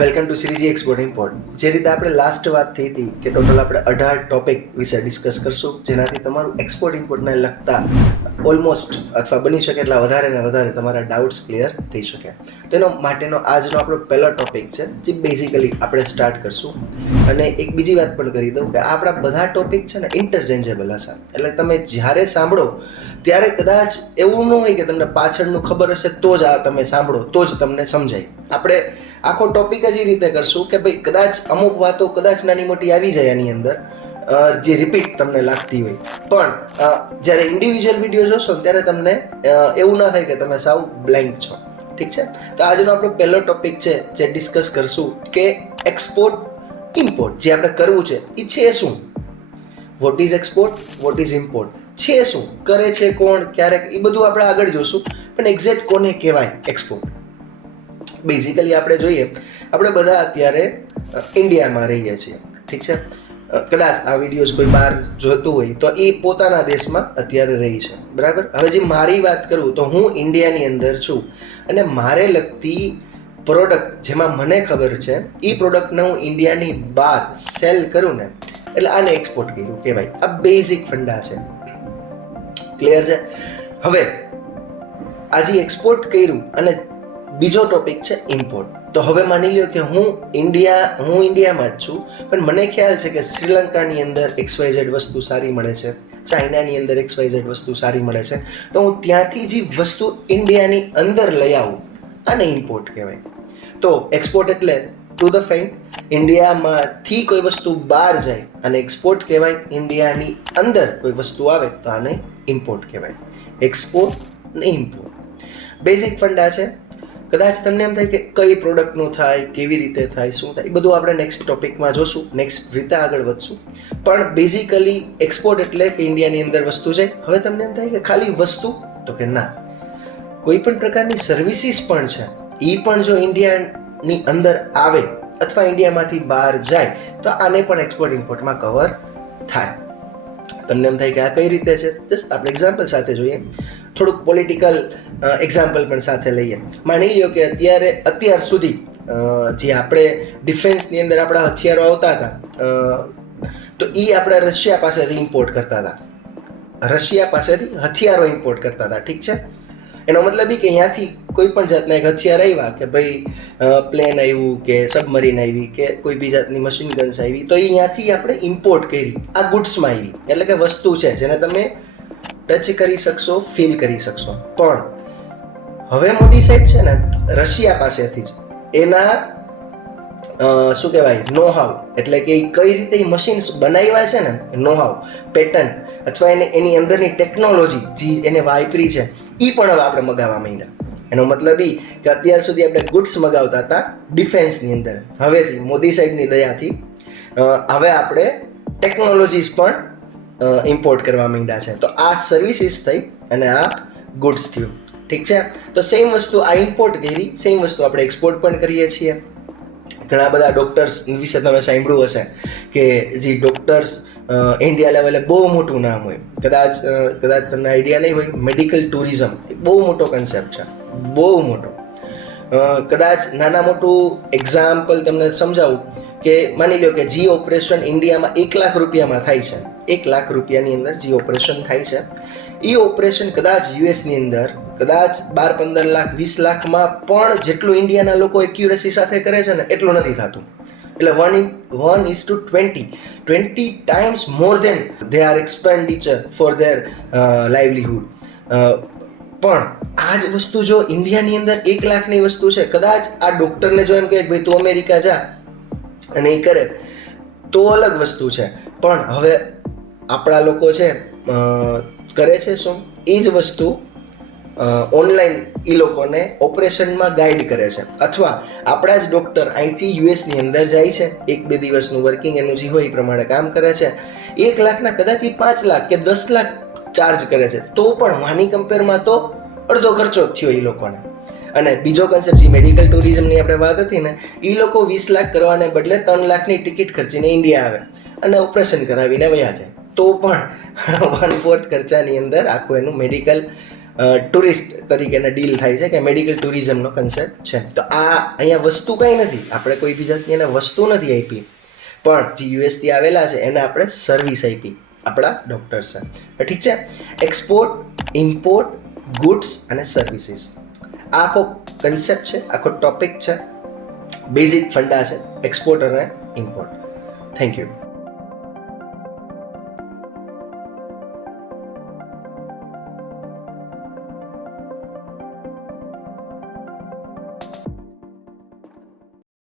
Welcome to Shriji export import. જે રીતે આપણે લાસ્ટ વાત થઈ હતી કે ટોટલ આપણે 18 ટોપિક વિશે ડિસ્કસ કરશું, જેનાથી તમારું એક્સપોર્ટ ઇમ્પોર્ટને લગતા ઓલમોસ્ટ અથવા બની શકે એટલા વધારે ને વધારે તમારા ડાઉટ્સ ક્લિયર થઈ શકે. તેનો માટેનો આજનો આપણો પહેલો ટોપિક છે, જે બેઝિકલી આપણે સ્ટાર્ટ કરશું. અને એક બીજી વાત પણ કરી દઉં કે આપણા બધા ટોપિક છે ને ઇન્ટરચેન્જેબલ હશે, એટલે તમે જ્યારે સાંભળો ત્યારે કદાચ એવું ન હોય કે તમને પાછળનું ખબર હશે તો જ આ તમે સાંભળો તો જ તમને સમજાય. આપણે આખો ટોપિક જ એ રીતે કરશું કે ભાઈ કદાચ અમુક વાતો કદાચ નાની મોટી આવી જાય આની અંદર જે રિપીટ તમને લાગતી હોય, પણ જ્યારે ઇન્ડિવિજ્યુઅલ વિડીયો જોશો ત્યારે તમને એવું ના થાય કે તમે સાવ બ્લેન્ક છો. ઠીક છે, તો આજનો આપણો પહેલો ટોપિક છે જે ડિસ્કસ કરશું કે એક્સપોર્ટ ઇમ્પોર્ટ જે આપણે કરવું છે એ છે શું, what is export, what is import, છે શું, કરે છે કોણ, ક્યારેક, એ બધું આપણે આગળ જોશું. પણ એક્ઝેક્ટ કોને કહેવાય એક્સપોર્ટ? બેઝિકલી આપણે જોઈએ, આપણે બધા અત્યારે ઇન્ડિયામાં રહીએ છીએ. ઠીક છે, કદાચ આ વિડીયોઝ કોઈ બહાર જોતું હોય તો એ પોતાના દેશમાં અત્યારે રહી છે, બરાબર. હવે જે મારી વાત કરું તો હું ઇન્ડિયાની અંદર છું અને મારે લગતી પ્રોડક્ટ જેમાં મને ખબર છે એ પ્રોડક્ટને હું ઇન્ડિયાની બહાર સેલ કરું ને, એટલે આને એક્સપોર્ટ કર્યું કહેવાય. આ બેઝિક ફંડા છે, ક્લિયર છે. હવે આજે એક્સપોર્ટ કર્યું અને બીજો ટોપિક છે ઇમ્પોર્ટ. તો હવે માની લ્યો કે હું ઇન્ડિયામાં જ છું, પણ મને ખ્યાલ છે કે શ્રીલંકાની અંદર XYZ વસ્તુ સારી મળે છે, ચાઇનાની અંદર XYZ વસ્તુ સારી મળે છે, તો હું ત્યાંથી જે વસ્તુ ઇન્ડિયાની અંદર લઈ આવું, આને ઇમ્પોર્ટ કહેવાય. તો એક્સપોર્ટ એટલે ટુ ધ ફેક્ટ, ઇન્ડિયામાંથી કોઈ વસ્તુ બહાર જાય અને એક્સપોર્ટ કહેવાય. ઇન્ડિયાની અંદર કોઈ વસ્તુ આવે તો આને ઇમ્પોર્ટ કહેવાય. એક્સપોર્ટ ને ઇમ્પોર્ટ બેઝિક ફંડા છે. કદાચ તમને એમ થાય કે કઈ પ્રોડક્ટનું થાય, કેવી રીતે થાય, શું થાય, એ બધું આપણે નેક્સ્ટ ટોપિકમાં જોશું, નેક્સ્ટ રીતે આગળ વધશું. પણ બેઝિકલી એક્સપોર્ટ એટલે કે ઇન્ડિયાની અંદર વસ્તુ છે. હવે તમને એમ થાય કે ખાલી વસ્તુ, તો કે ના, કોઈ પણ પ્રકારની સર્વિસીસ પણ છે, એ પણ જો ઇન્ડિયાની અંદર આવે અથવા ઇન્ડિયામાંથી બહાર જાય તો આને પણ એક્સપોર્ટ ઇમ્પોર્ટમાં કવર થાય. તમને એમ થાય કે આ કઈ રીતે છે, જસ્ટ આપણે એક્ઝામ્પલ સાથે જોઈએ, થોડુંક પોલિટિકલ એક્ઝામ્પલ પણ સાથે લઈએ. માની લ્યો કે અત્યાર સુધી જે આપણે ડિફેન્સની અંદર આપણા હથિયારો આવતા હતા, તો એ આપણે રશિયા પાસેથી ઇમ્પોર્ટ કરતા હતા, રશિયા પાસેથી હથિયારો ઇમ્પોર્ટ કરતા હતા. ઠીક છે, એનો મતલબ એ કે અહીંયાથી કોઈ પણ જાતના એક હથિયાર આવ્યા, કે ભાઈ પ્લેન આવ્યું કે સબમરીન આવી કે કોઈ બી જાતની મશીન ગન્સ આવી, તો અહીંયાથી આપણે ઇમ્પોર્ટ કરી, આ ગુડ્સમાં આવી, એટલે કે વસ્તુ છે જેને તમે ટચ કરી શકશો, ફીલ કરી શકશો. પણ હવે મોદી સાહેબ છે ને રશિયા પાસેથી જ એના શું કહેવાય, નો હાવ, એટલે કે કઈ રીતે એ મશીન્સ બનાવ્યા છે ને, નો હાવ, પેટર્ન અથવા એની અંદરની ટેકનોલોજી જે એને વાપરી છે, એ પણ હવે આપણે મગાવવા માંડ્યા. એનો મતલબ એ કે અત્યાર સુધી આપણે ગુડ્સ મગાવતા હતા ડિફેન્સની અંદર, હવેથી મોદી સાહેબની દયાથી હવે આપણે ટેકનોલોજીસ પણ ઇમ્પોર્ટ કરવા માંડ્યા છે. તો આ સર્વિસીસ થઈ અને આ ગુડ્સ થયું. ઠીક છે, તો સેમ વસ્તુ આ ઇમ્પોર્ટ કરી, સેમ વસ્તુ આપણે એક્સપોર્ટ પણ કરીએ છીએ. ઘણા બધા ડોક્ટર્સ વિશે તમે સાંભળ્યું હશે કે જે ડોક્ટર્સ ઇન્ડિયા લેવલે બહુ મોટું નામ હોય, કદાચ તમને આઈડિયા નહીં હોય, મેડિકલ ટુરિઝમ એક બહુ મોટો કન્સેપ્ટ છે, બહુ મોટો. કદાચ નાના મોટું એક્ઝામ્પલ તમને સમજાવું કે માની લો કે જી ઓપરેશન ઇન્ડિયામાં 1 લાખ રૂપિયામાં થાય છે, 1 લાખ રૂપિયાની અંદર જી ઓપરેશન થાય છે. એ ઓપરેશન કદાચ યુએસની અંદર કદાચ 12-15 લાખ 20 લાખમાં પણ જેટલું ઇન્ડિયાના લોકો એક્યુરેસી સાથે કરે છે ને એટલું નથી થતું. એટલે 1:20 times more than they are expenditure for their livelihood. પણ આ જ વસ્તુ જો ઇન્ડિયાની અંદર 1 લાખની વસ્તુ છે, કદાચ આ ડોક્ટરને જો એમ કહે ભાઈ તું અમેરિકા જા અને એ કરે તો અલગ વસ્તુ છે. પણ હવે આપણા લોકો છે કરે છે શું, એ જ વસ્તુ ઓનલાઈન એ લોકોને ઓપરેશનમાં ગાઈડ કરે છે, અથવા આપણા જ ડૉક્ટર અહીંથી યુએસની અંદર જાય છે, 1-2 દિવસનું વર્કિંગ એનું જે હોય એ પ્રમાણે કામ કરે છે. 1 લાખના કદાચ એ 5 લાખ કે 10 લાખ ચાર્જ કરે છે, તો પણ વાની કમ્પેરમાં તો અડધો ખર્ચો જ થયો એ લોકોને. અને બીજો કન્સેપ્ટ જે મેડિકલ ટુરિઝમની આપણે વાત હતી ને, એ લોકો 20 લાખ કરવાને બદલે 3 લાખની ટિકિટ ખર્ચીને ઇન્ડિયા આવે અને ઓપરેશન કરાવીને વયા જાય, તો પણ 1/4 ખર્ચાની અંદર આખું એનું મેડિકલ ટુરિસ્ટ તરીકેના ડીલ થાય છે કે મેડિકલ ટુરિઝમનો કન્સેપ્ટ છે. તો આ અહીંયા વસ્તુ કંઈ નથી, આપણે કોઈ બીજાથી એને વસ્તુ નથી આપી, પણ જે યુએસથી આવેલા છે એને આપણે સર્વિસ આપી, આપણા ડૉક્ટર્સ છે. ઠીક છે. એક્સપોર્ટ, ઇમ્પોર્ટ, ગુડ્સ અને સર્વિસીસ, આ આખો કન્સેપ્ટ છે, આખો ટોપિક છે, બેઝિક ફંડા છે એક્સપોર્ટ અને ઇમ્પોર્ટ. Thank you.